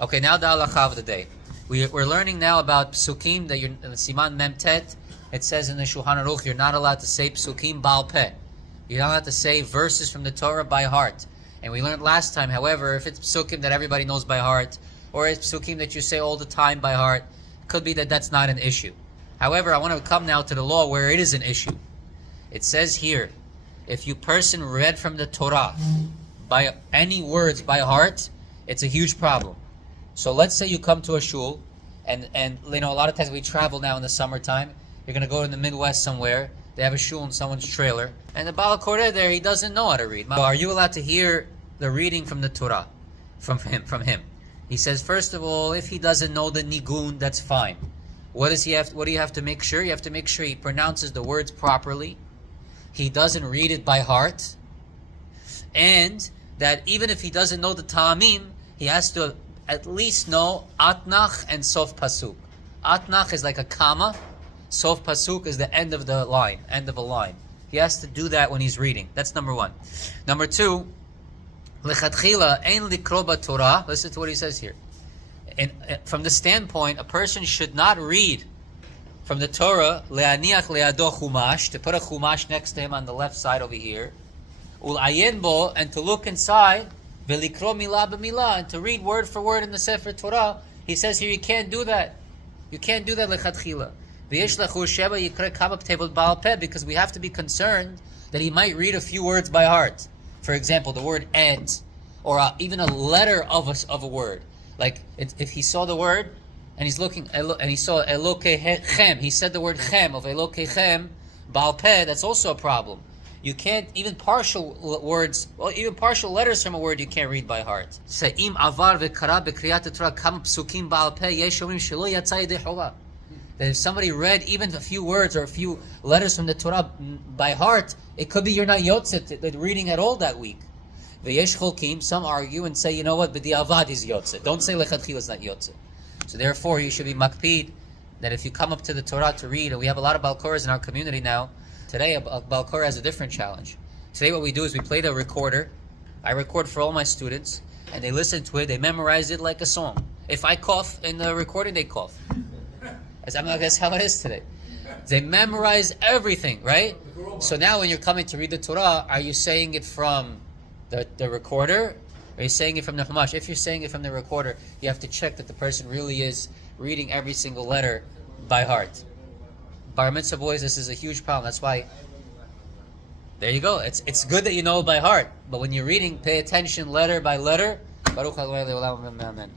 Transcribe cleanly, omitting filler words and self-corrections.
Okay, now the halakha of the day. We're learning now about psukim that you're in Siman Memtet. It says in the Shulchan Aruch you're not allowed to say psukim bal peh. You're not allowed to say verses from the Torah by heart. And we learned last time, however, if it's psukim that everybody knows by heart, or it's psukim that you say all the time by heart, it could be that that's not an issue. However, I want to come now to the law where it is an issue. It says here, if you person read from the Torah by any words by heart, it's a huge problem. So let's say you come to a shul, and you know, a lot of times we travel now in the summertime. You're going to go in the Midwest somewhere. They have a shul in someone's trailer, and the Baal Koreh there, he doesn't know how to read. So are you allowed to hear the reading from the Torah from him? He says, first of all, if he doesn't know the nigun, that's fine. What do you have to make sure? You have to make sure he pronounces the words properly. He doesn't read it by heart, and that even if he doesn't know the ta'amim, he has to at least know atnach and sof pasuk. Atnach is like a comma. Sof pasuk is the end of the line, end of a line. He has to do that when he's reading. That's number one. Number two, lechatchila ein likro b'Torah. Listen to what he says here. And from the standpoint, a person should not read from the Torah le'aniach le'ado chumash, to put a chumash next to him on the left side over here, ul'ayin bo, and to look inside, velikro milah b'milah, and to read word for word in the Sefer Torah. He says here you can't do that. You can't do that lechatchila. Because we have to be concerned that he might read a few words by heart. For example, the word et, or even a letter of a word. Like if he saw the word and he's looking and he saw elokechem, he said the word chem of elokechem, bal peh, that's also a problem. You can't, even partial words, well, even partial letters from a word you can't read by heart. Se'im avar v'kara b'kriyat Torah kam psukim bal peh, yesh omrim shelo yatsa yedei chova. That if somebody read even a few words or a few letters from the Torah by heart, it could be you're not yotzet reading at all that week. V'yesh cholkim, some argue and say, you know what, b'di'avad is yotzet. Don't say lechatchila is not yotzet. So therefore, you should be makpid that if you come up to the Torah to read, and we have a lot of Baal Korehs in our community now. Today, a Baal Koreh has a different challenge. Today, what we do is we play the recorder. I record for all my students, and they listen to it. They memorize it like a song. If I cough in the recording, they cough. That's how it is today. They memorize everything, right? So now when you're coming to read the Torah, are you saying it from the recorder? Or are you saying it from the Chumash? If you're saying it from the recorder, you have to check that the person really is reading every single letter by heart. Bar mitzvah boys, this is a huge problem. That's why, there you go. It's good that you know it by heart. But when you're reading, pay attention letter by letter. Baruch Adonai le'olam amen.